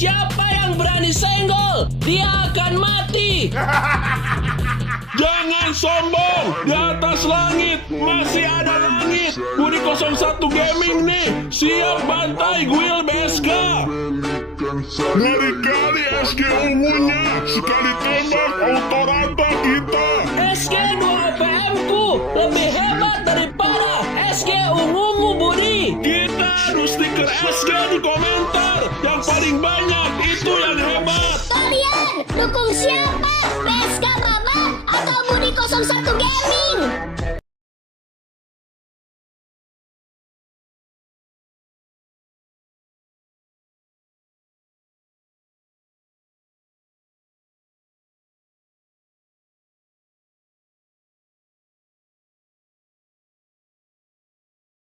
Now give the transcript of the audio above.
Siapa yang berani senggol, dia akan mati. Jangan sombong, di atas langit masih ada langit. Budi 01 Gaming nih, siap bantai Guil BSK. Ngeri kali SG ungunya, sekali tembak auto rata kita. SG 2 APM ku lebih hebat daripada SG ungumu, Budi. Kita harus stiker SG di komentar, yang paling banyak itu yang hebat. Kalian dukung siapa? PSK Baba atau Budi 01 Gaming?